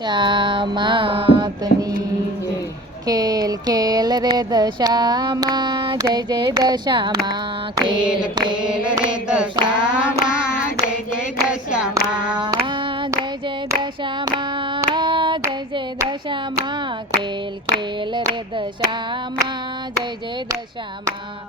દશામાતની જય. ખેલ ખેલ રે દશામાં જય જય દશામાં. ખેલ ખેલ રે દશામાં જય જય દશામાં. જય જય દશામાં જય જય દશામાં. ખેલ ખેલ રે દશામાં જય જય દશામાં.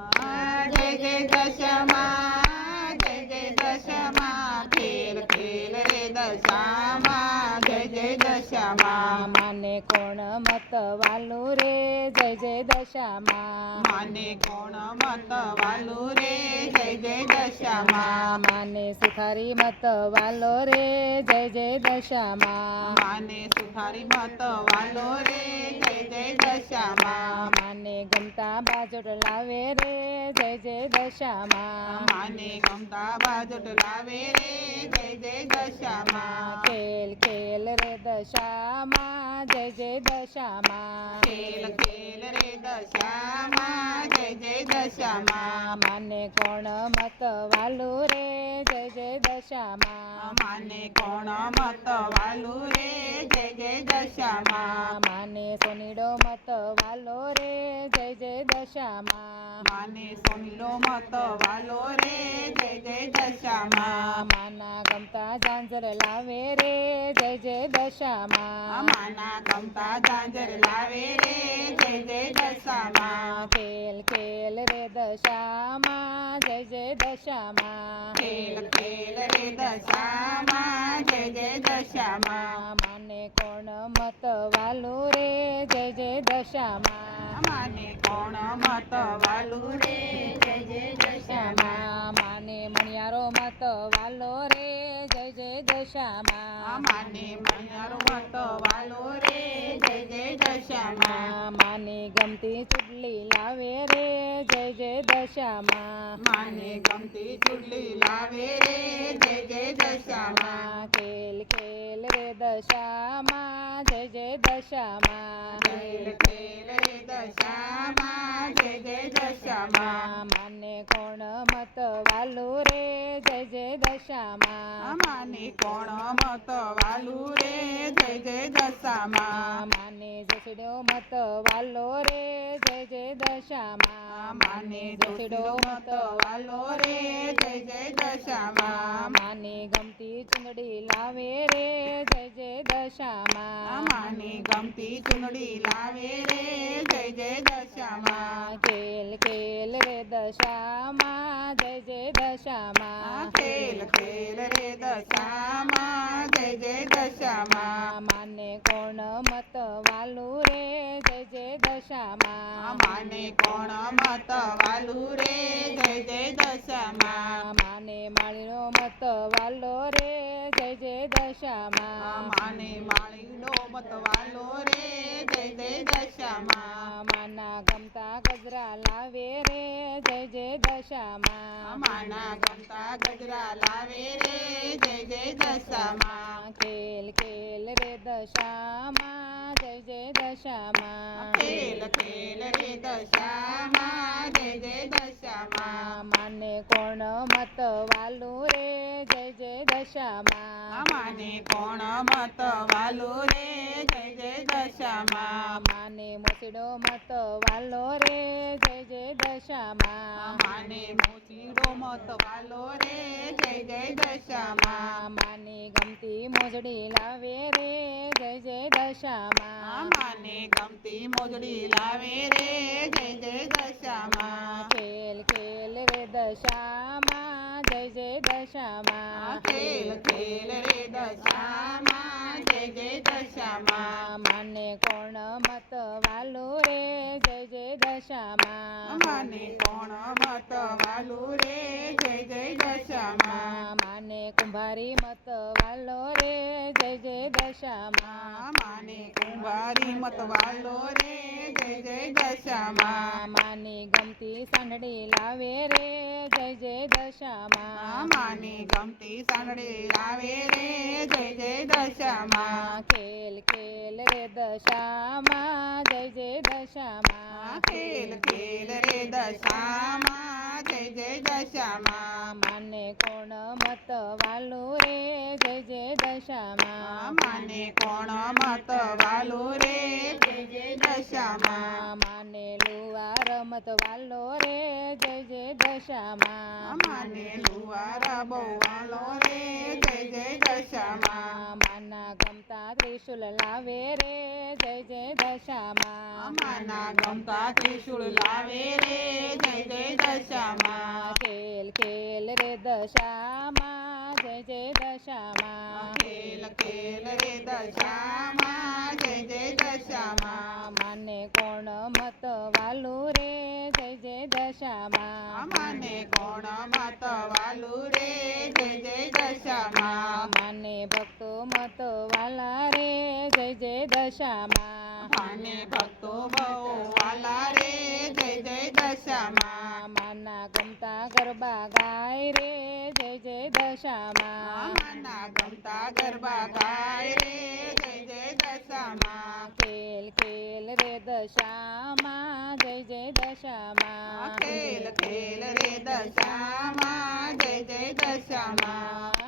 જય જય દશામાં જય જય દશામાં. ખેલ ખેલ રે દશામાં જય જય દશામાં. માને કોણ મત વાલું રે જય જય દશામાં. માને કોણ મત વાલું રે જય જય દશામાં. માને સુખારી મત વાલો રે જય જય દશામાં. માને સુખારી મત વાલો રે જય જય દશામાં. માને ગમતા બાજોટ લાવે રે જય જય દશામાં. માને ગમતા બાજોટ લાવે રે જય જય દશામાં. ખેલ ખેલ રે દશામાં જય જય દશામાં. ખેલ ખેલ રે દશામાં જય જય દશામાં. માને કોણ મત વાલું રે જય જય દશામાં. માને કોણ મત વાલું રે જય જય દશામાં. માને સોનીડો મત વાલો રે જય જય દશામાં. માને સોનીલો મત વાલો રે જય જય દશામાં. માના ગમતા ઝાંઝર લાવે રે જય જય દશામાં. માના ગમતા ઝાંઝર લાવે રે જય જય દશામાં. ખેલ ખેલ રે દશામાં જય જય દશામાં. ખેલ ખેલ રે દશામાં જય જય દશામાં. માને કોણ મત વાલું રે જય જય દશામાં. માને કોણ મત વાલું રે જય જય દશામાં. માને મણિયારો મત વાલો રે જય જય દશામાં. માને મણિયારો મત વાલો રે જય જય દશામાં. માને ગમતી ચૂડલી લાવે રે જય જય દશામાં. માને ગમતી ચૂડલી લાવે રે જય જય દશામાં. ખેલ ખેલ રે દશામાં જય જય દશામાં. ખેલ ખેલ રે દશામાં જય જય દશામાં. માને કોણ મત વાલું રે જય જય દશામાં. માને કોણ મત વાલું રે જય જય દશામાં. માને જસડો મત વાલો રે જય જય દશામાં. માને જસડો મત વાલો રે જય જય દશામાં. માને ગમતી ચુંદડી લાવે રે જય જય દશામાં. માને ગમતી ચુંદડી લાવે રે જય જય દશામાં. ખેલ ખેલ રે દશામાં જય જય દશામાં. ખેલ ખેલ રે દશામાં જય જય દશામાં. માને કોણ મત વાલું રે જય જય દશામાં. માને કોણ મત વાલું રે જય જય દશામાં. માને માળીનો મત વાલો રે જય જય દશામાં. માને માળીનો મત વાલો રે જય જય દશામાં. માના ગમતા ગજરા લાવે રે જય જય દશામાં. માના ગમતા ગજરા લાવે રે જય જય દશામાં. ખેલ ખેલ રે દશામાં જય જય દશામાં. ખેલ ખેલ રે દશામાં જય જય દશામાં. માને કોણ મત વાલું રે જય જય દશામાં. માને કોણ મત વાલું રે જય જય દશામાં. માને મોસીડો મત વાલો રે જય જય દશામાં. માને મોચીડો મત વાલો રે જય જય દશામાં. માને ગમતી મોજડી લાવે રે જય જય દશામાં. માને ગમતી મોજડી લાવે રે જય જય દશામાં. ખેલ ખેલ રે દશામાં જય જય દશામાં. ખેલ ખેલ રે દશામાં જય જય દશામાં. માને કોણ મત વાલું રે જય જય દશામાં. માને કોણ મત વાલું રે જય જય દશામાં. માને કુંભારી મત વાલો રે જય જય દશામાં. માને કુંભારી મત વાલો રે જય જય દશામાં. માને ગમતી સાંડળી લાવે રે જય જય દશામાં. માને ગમતી સાંગડી લાવે રે જય જય દશામાં. ખેલ ખેલ રે દશામાં જય જય દશામાં. ખેલ ખેલ રે દશામાં જય જય દશામાં માને કોણ મત વાલું રે જય જય દશામાં માને કોણ મત વાલું રે જય જય દશામાં માને લુવાર મત વાલો રે જય જય દશામાં માને લુવાર બહુ વાલો રે જય જય દશામાં માના ગમતા ત્રિશુલ લાવે રે જય જય દશામાં માના ગમતા ત્રિશુળ લાવે રે જય જય દશામાં ખેલ ખેલ રે દશામાં જય જય દશામાં ખેલ ખેલ રે દશામાં જય જય દશામાં માને કોણ મત વાલું રે જય જય દશામાં માને કોણ મત વાલું રે જય જય દશામાં માને ભક્તો મત વાલા રે જય જય દશામાં માને ભક્તો બહુ વાલા રે જય જય દશામાં માના ગમતા ગરબા ગાય રે જય જય દશામાં માના ગમતા ગરબા ગાય રે જય જય દશામાં ખેલ ખેલ રે દશામાં જય જય દશામાં ખેલ ખેલ રે દશામાં જય જય દશામાં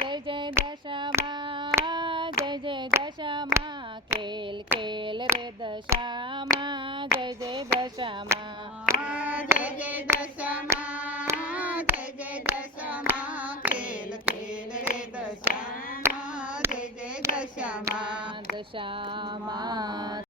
જય જય દશામાં જય જય દશામાં ખેલ ખેલ રે દશામાં જય જય દશામાં જય જય દશામાં જય જય દશામાં ખેલ ખેલ રે દશામાં જય જય દશામાં દશામાં